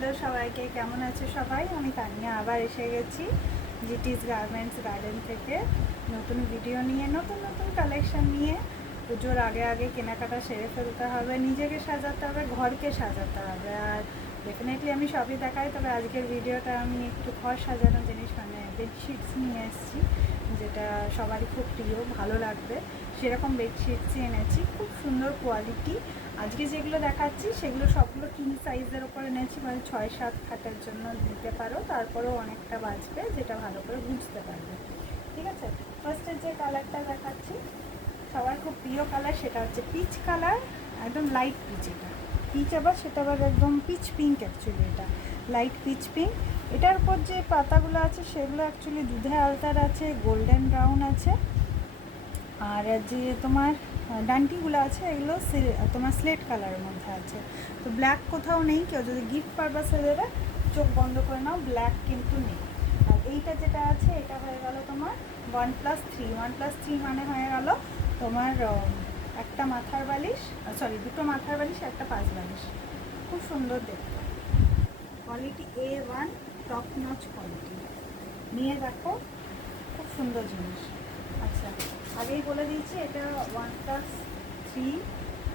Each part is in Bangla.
হ্যালো সবাইকে, কেমন আছে সবাই? আমি তানিয়া আবার এসে গেছি জিটিস গার্মেন্টস গার্ডেন থেকে নতুন ভিডিও নিয়ে, নতুন নতুন কালেকশন নিয়ে। পুজোর আগে আগে কেনাকাটা সেরে ফেলতে হবে, নিজেকে সাজাতে হবে, ঘরকে সাজাতে হবে। আর ডেফিনেটলি আমি সবই দেখাই, তবে আজকের ভিডিওটা আমি একটু ঘর সাজানো জিনিস মানে বেডশিটস নিয়ে এসেছি, যেটা সবারই খুব প্রিয়, ভালো লাগবে সেরকম বেডশিটসই এনেছি, খুব সুন্দর কোয়ালিটি। আজকে যেগুলো দেখাচ্ছি সেগুলো সবগুলো কিং সাইজের ওপর এনেছি, মানে 6-7 খাটের জন্য নিতে পারো, তারপরেও অনেকটা বাঁচবে, যেটা ভালো করে বুঝতে পারবে। ঠিক আছে, ফার্স্টের যে কালারটা দেখাচ্ছি সবার খুব প্রিয় কালার, সেটা হচ্ছে পিচ কালার, একদম লাইট পিচ। এটা পিচ আবার সেটা আবার একদম পিচ পিঙ্ক, অ্যাকচুয়ালি এটা লাইট পিচ পিঙ্ক। এটার উপর যে পাতাগুলো আছে সেগুলো অ্যাকচুয়ালি দুধে আলতার আছে, গোল্ডেন ব্রাউন আছে। আর যে তোমার ডান্টিগুলো আছে এগুলো তোমার স্লেট কালারের মধ্যে আছে। তো ব্ল্যাক কোথাও নেই, কেউ যদি গিফট পারপাসে দেবে চোখ বন্ধ করে নাও, ব্ল্যাক কিন্তু নেই। আর এইটা যেটা আছে এটা হয়ে গেল তোমার 1+3। 1+3 মানে হয়ে গেল তোমার একটা মাথার বালিশ, সরি দুটো মাথার বালিশ, একটা পাঁচ বালিশ। খুব সুন্দর দেখতে, quality A1, top notch quality. নিয়ে দেখো, খুব সুন্দর জিনিস। আচ্ছা, আগেই বলে দিয়েছি এটা 1+3,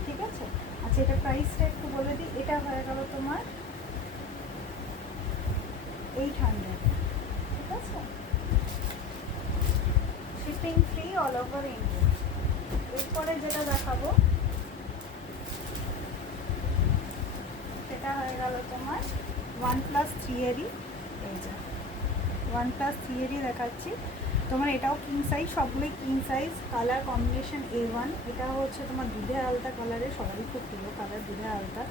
ঠিক আছে। আচ্ছা, এটা প্রাইসটা একটু বলে দিই, এটা হয়ে গেল তোমার 800, ঠিক আছে। Shipping free all over India. এরপরে যেটা দেখাবো সেটা হয়ে গেল তোমার 1+3 এরই, এই যে 1+3 এরই দেখাচ্ছি তোমার। এটাও কিং সাইজ, সবগুলোই king size. Colour combination A1। এটা হচ্ছে তোমার দুধে আলতা কালারের, সবারই খুব প্রিয় কালার দুধে আলতা।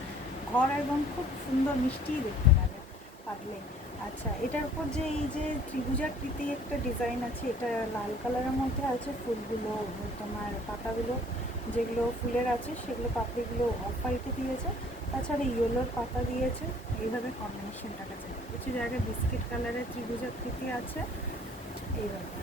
ঘর একদম খুব সুন্দর মিষ্টি দেখতে লাগে পাতলে। আচ্ছা, এটার উপর যে এই যে ত্রিভুজাকৃতি একটা ডিজাইন আছে, এটা লাল কালারের মধ্যে আছে। ফুলগুলো তোমার পাতাগুলো যেগুলো ফুলের আছে সেগুলো পাপড়িগুলো অফ হোয়াইটে দিয়েছে, তাছাড়া ইয়েলোর পাতা দিয়েছে। এইভাবে কম্বিনেশনটাকে যায়, কিছু জায়গায় বিস্কিট কালারের ত্রিভুজাকৃতি আছে। এই ব্যাপার,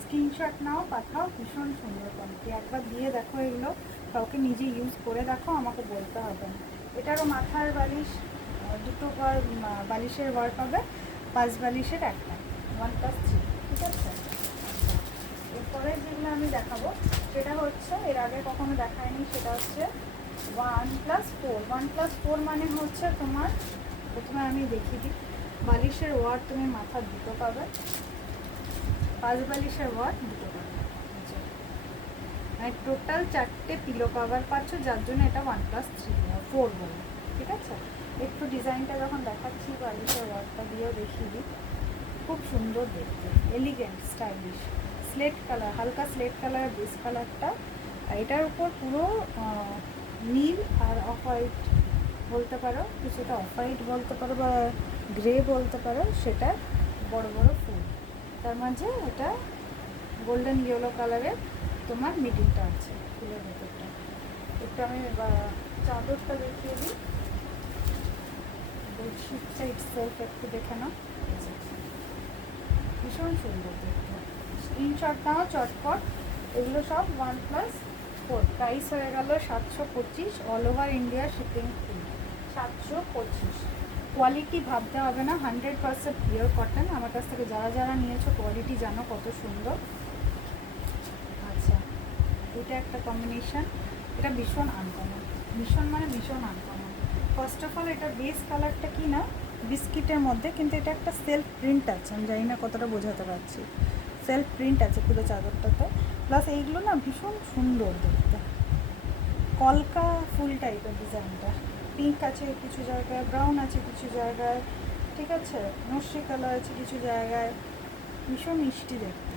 স্ক্রিনশট নাও, পাঠাও, ভীষণ সুন্দর কোয়ালিটি। একবার দিয়ে দেখো এগুলো, কাউকে নিজে ইউজ করে দেখো, আমাকে বলতে হবে না। এটারও মাথার বালিশ দুটো ঘর, বালিশের ঘর পাবে, পাঁচ বালিশের একটা, 1+3, ঠিক আছে। আচ্ছা, এরপরে যেগুলো আমি দেখাবো সেটা হচ্ছে এর আগে কখনো দেখায়নি, সেটা হচ্ছে 1+4। 1+4 মানে হচ্ছে তোমার, প্রথমে আমি দেখিয়ে দিই, বালিশের ওয়ার্ড তুমি মাথার দুটো পাবে, পাঁচ বালিশের ওয়ার্ড দুটো পাবে, মানে টোটাল 4টে পিলো কভার পাচ্ছ, যার জন্য এটা 1+4 বলে, ঠিক আছে। একটু ডিজাইনটা যখন দেখাচ্ছি বালিশের ওয়ার্ডটা দিয়েও দেখিয়ে দিই, খুব সুন্দর দেখতে, এলিগেন্ট স্টাইলিশ। স্লেট কালার, হালকা স্লেট কালার বেস কালারটা, আর এটার উপর পুরো নীল আর অফ হোয়াইট বলতে পারো, কিছুটা অফ হোয়াইট বলতে পারো বা গ্রে বলতে পারো, সেটা বড় বড় ফুল, তার মাঝে এটা গোল্ডেন ইয়েলো কালারের তোমার মিডিলটা আছে ফুলের ভেতরটা। একটু আমি চাদরটা দেখিয়ে দিই, বেডশিটটা ইটসেলফ একটু দেখে নাও, ভীষণ সুন্দর দেখতে। স্ক্রিনশট নাও চটপট। এগুলো সব 1+4, প্রাইস হয়ে গেল 725, all over India shipping free, 725। Quality ভাবতে হবে না, 100% পিওর কটন। আমার কাছ থেকে যারা যারা নিয়েছো কোয়ালিটি জানো কত সুন্দর। আচ্ছা, এটা একটা কম্বিনেশন, এটা ভীষণ আনকমন, ভীষণ মানে ভীষণ আনকমন। ফার্স্ট অফ অল এটা বেস কালারটা কি না বিস্কিটের মধ্যে, কিন্তু এটা একটা সেলফ প্রিন্ট আছে, আমি জানি না কতটা বোঝাতে পারছি, সেলফ প্রিন্ট আছে পুরো চাদরটাতে। প্লাস এইগুলো না ভীষণ সুন্দর দেখতে, কলকা ফুল টাইপের ডিজাইনটা। পিঙ্ক আছে কিছু জায়গায়, ব্রাউন আছে কিছু জায়গায়, ঠিক আছে, নস্যি কালার আছে কিছু জায়গায়, ভীষণ মিষ্টি দেখতে।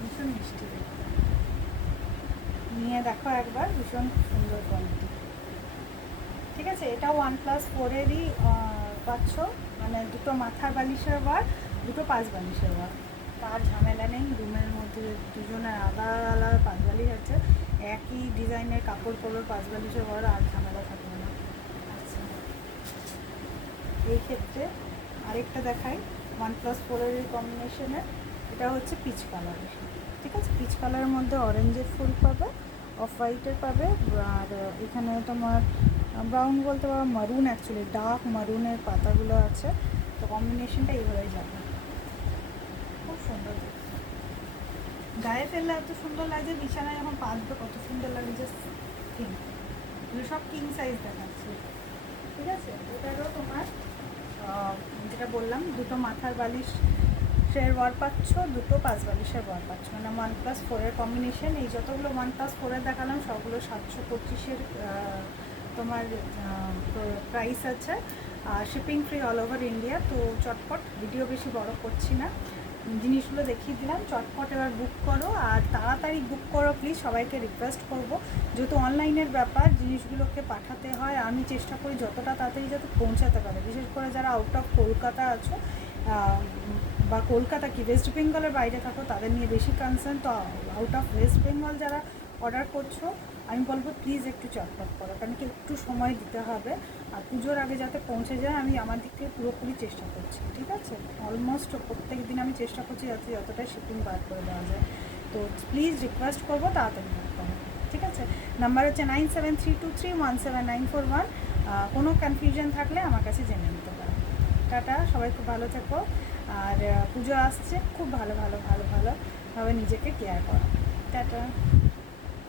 ভীষণ মিষ্টি দেখতে, নিয়ে দেখো একবার, ভীষণ সুন্দর কোয়ালিটি, ঠিক আছে। এটা 1+4-এরই পাচ্ছ, মানে দুটো মাথার বালিশের ওয়ার, দুটো পাঁচ বালিশের ওয়ার, তার ঝামেলা নেই। রুমের মধ্যে দুজনের আলাদা আলাদা পাঁচ বালিশ আছে, একই ডিজাইনের কাপড় পরবে, পাঁচ বালিশের ওয়ার, আর ঝামেলা থাকবে না। আচ্ছা, এই ক্ষেত্রে আরেকটা দেখাই 1+4-এর কম্বিনেশনের, এটা হচ্ছে পিচ কালারের, ঠিক আছে। পিচ কালারের মধ্যে অরেঞ্জের ফুল পাবে, অফ হোয়াইটের পাবে, আর এখানে তোমার ব্রাউন বলতে পারো মারুন, অ্যাকচুয়ালি ডার্ক মারুনের পাতাগুলো আছে। তো কম্বিনেশনটা এইভাবেই যাবে, খুব সুন্দর দেখতে। গায়ে ফেললে এত সুন্দর লাগে, বিছানায় যখন পাতবে কত সুন্দর লাগে, জাস্ট থিঙ্ক। এগুলো সব কিং সাইজ দেখাচ্ছে, ঠিক আছে। ওটারও তোমার যেটা বললাম, দুটো মাথার বালিশের ওয়ার পাচ্ছ, দুটো 5 বালিশের ওয়ার পাচ্ছ, মানে 1+4 কম্বিনেশন। এই যতগুলো 1+4 দেখালাম সবগুলো 725 তোমার প্রাইস আছে, shipping free all over India. তো চটপট, ভিডিও বেশি বড় করছি না, জিনিসগুলো দেখিয়ে দিলাম, চটপট এবার বুক করো, আর তাড়াতাড়ি বুক করো প্লিজ, সবাইকে রিকোয়েস্ট করব। যেহেতু অনলাইনের ব্যাপার, জিনিসগুলোকে পাঠাতে হয়, আমি চেষ্টা করি যতটা তাড়াতাড়ি যাতে পৌঁছাতে পারে, বিশেষ করে যারা আউট অফ কলকাতা আছো বা কলকাতা কি ওয়েস্ট বেঙ্গলের বাইরে থাকো, তাদের নিয়ে বেশি কনসার্ন। তো আউট অফ ওয়েস্ট বেঙ্গল যারা অর্ডার করছো, আমি বলবো প্লিজ একটু চটপট করো, কারণ কি একটু সময় দিতে হবে, আর পুজোর আগে যাতে পৌঁছে যায় আমি আমার দিক থেকে পুরোপুরি চেষ্টা করছি, ঠিক আছে। অলমোস্ট প্রত্যেক দিন আমি চেষ্টা করছি যাতে যতটা শিপিং বার করে দেওয়া যায়। তো প্লিজ রিকোয়েস্ট করবো তাড়াতাড়ি বুক করো, ঠিক আছে। নাম্বার হচ্ছে 9732317941। কোনো কনফিউশন থাকলে আমার কাছে জেনে নিতে পারো। টাটা, সবাই খুব ভালো থেকো, আর পুজো আসছে, খুব ভালোভাবে নিজেকে কেয়ার করো। টাটা।